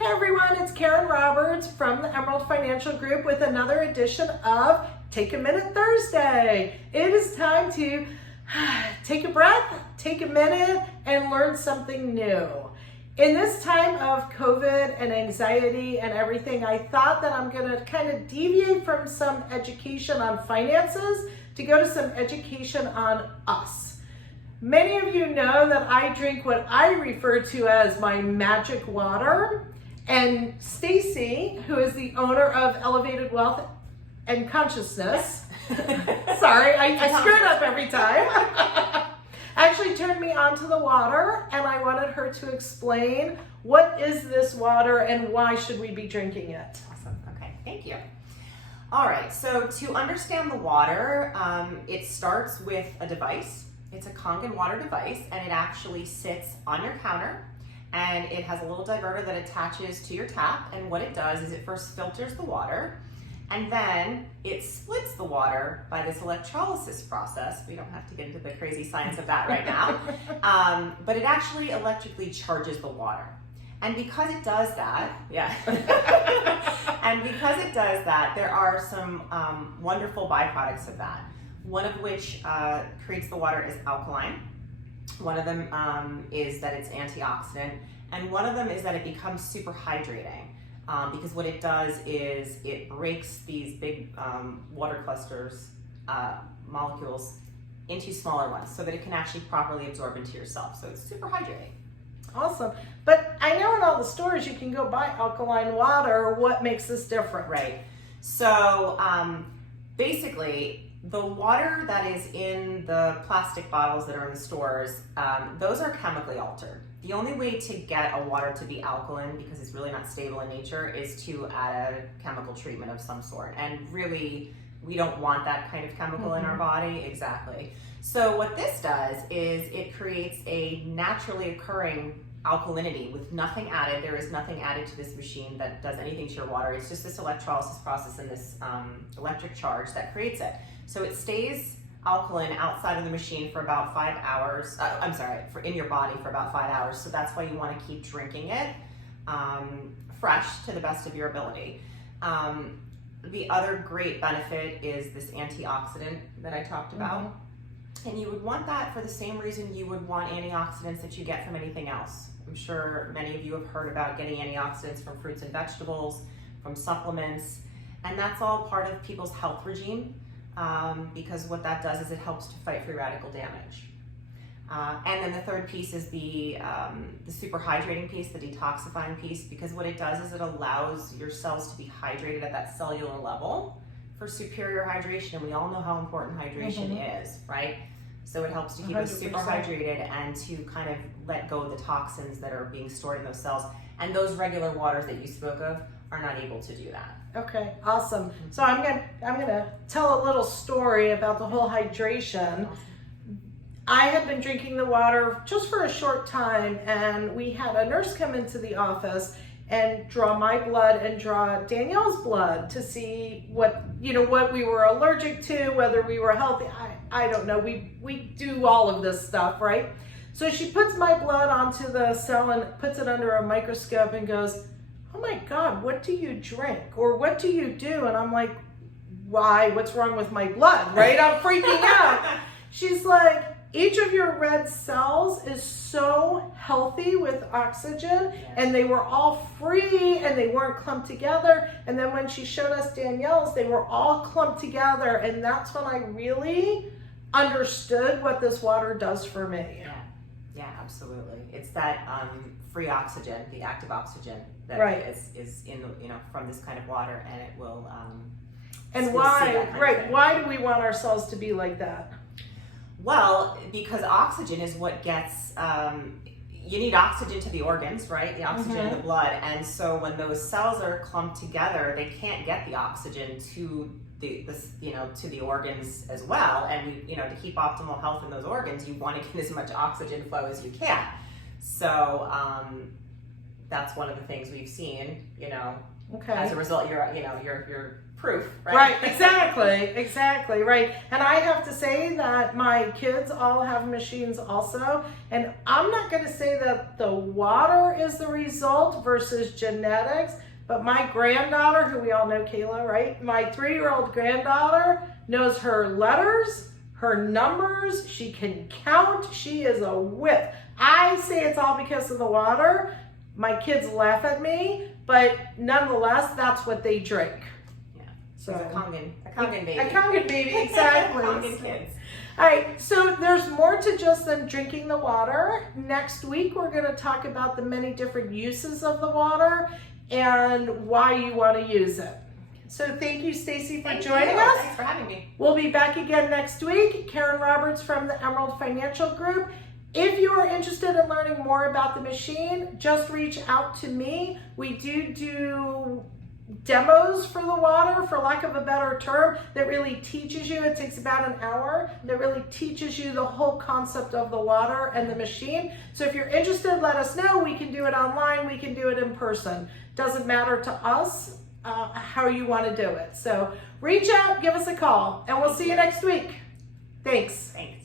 Hey everyone, it's Karen Roberts from the Emerald Financial Group with another edition of Take a Minute Thursday. It is time to take a breath, take a minute, and learn something new. In this time of COVID and anxiety and everything, I thought that I'm going to kind of deviate from some education on finances to go to some education on us. Many of you know that I drink what I refer to as my magic water. And Stacey, who is the owner of Elevated Wealth and Consciousness, sorry, I screw it up every time, actually turned me onto the water, and I wanted her to explain what is this water and why should we be drinking it. Awesome. Okay, thank you. All right, so to understand the water, it starts with a device. It's a Kangen Water device, and it actually sits on your counter, and it has a little diverter that attaches to your tap, and what it does is it first filters the water, and then it splits the water by this electrolysis process. We don't have to get into the crazy science of that right now, but it actually electrically charges the water. And because it does that, and because it does that, there are some wonderful byproducts of that. One of which creates the water is alkaline. One of them is that it's antioxidant, and one of them is that it becomes super hydrating because what it does is it breaks these big water clusters, molecules, into smaller ones so that it can actually properly absorb into yourself. So it's super hydrating. Awesome. But I know in all the stores you can go buy alkaline water. What makes this different? Right. So basically, the water that is in the plastic bottles that are in the stores, those are chemically altered. The only way to get a water to be alkaline, because it's really not stable in nature, is to add a chemical treatment of some sort. And really, we don't want that kind of chemical in our body. Exactly. So what this does is it creates a naturally occurring alkalinity with nothing added. There is nothing added to this machine that does anything to your water. It's just this electrolysis process and this electric charge that creates it. So it stays alkaline outside of the machine for about 5 hours. In your body for about 5 hours. So that's why you want to keep drinking it fresh to the best of your ability. The other great benefit is this antioxidant that I talked about. And you would want that for the same reason you would want antioxidants that you get from anything else. I'm sure many of you have heard about getting antioxidants from fruits and vegetables, from supplements, and that's all part of people's health regime because what that does is it helps to fight free radical damage. And then the third piece is the super hydrating piece, the detoxifying piece, because what it does is it allows your cells to be hydrated at that cellular level for superior hydration, and we all know how important hydration is, right? So it helps to keep us super hydrated and to kind of let go of the toxins that are being stored in those cells. And those regular waters that you spoke of are not able to do that. Okay, awesome. So I'm gonna tell a little story about the whole hydration. I had been drinking the water just for a short time, and we had a nurse come into the office and draw my blood and draw Danielle's blood to see what we were allergic to, whether we were healthy. I don't know. We do all of this stuff, right? So she puts my blood onto the cell and puts it under a microscope and goes, "Oh my God, what do you drink? Or what do you do?" And I'm like, "Why? What's wrong with my blood?" Right? I'm freaking out. She's like, "Each of your red cells is so healthy with oxygen, and they were all free and they weren't clumped together." And then when she showed us Danielle's, they were all clumped together, and that's when I really understood what this water does for me. Yeah, absolutely. It's that free oxygen, the active oxygen that is in from this kind of water, and it will. And why do we want our cells to be like that? Well, because oxygen is what gets, you need oxygen to the organs, right? The oxygen in the blood. And so when those cells are clumped together, they can't get the oxygen to the organs as well. And to keep optimal health in those organs, you want to get as much oxygen flow as you can. So that's one of the things we've seen, Okay. as a result, you're proof, right? Right, exactly, right. And I have to say that my kids all have machines also, and I'm not going to say that the water is the result versus genetics, but my granddaughter, who we all know Kayla, right? My 3-year-old granddaughter knows her letters, her numbers, she can count, she is a whip. I say it's all because of the water. My kids laugh at me, but nonetheless, that's what they drink. So a Kangen baby. A Kangen baby, exactly. Kangen kids. All right, so there's more to just than drinking the water. Next week, we're going to talk about the many different uses of the water and why you want to use it. So thank you, Stacey, for joining us. Thanks for having me. We'll be back again next week. Karen Roberts from the Emerald Financial Group. If you are interested in learning more about the machine, just reach out to me. We do demos for the water, for lack of a better term, that really teaches you. It takes about an hour. That really teaches you the whole concept of the water and the machine. So if you're interested, let us know. We can do it online. We can do it in person. Doesn't matter to us how you want to do it. So reach out, give us a call, and we'll see you next week. Thanks. Thanks.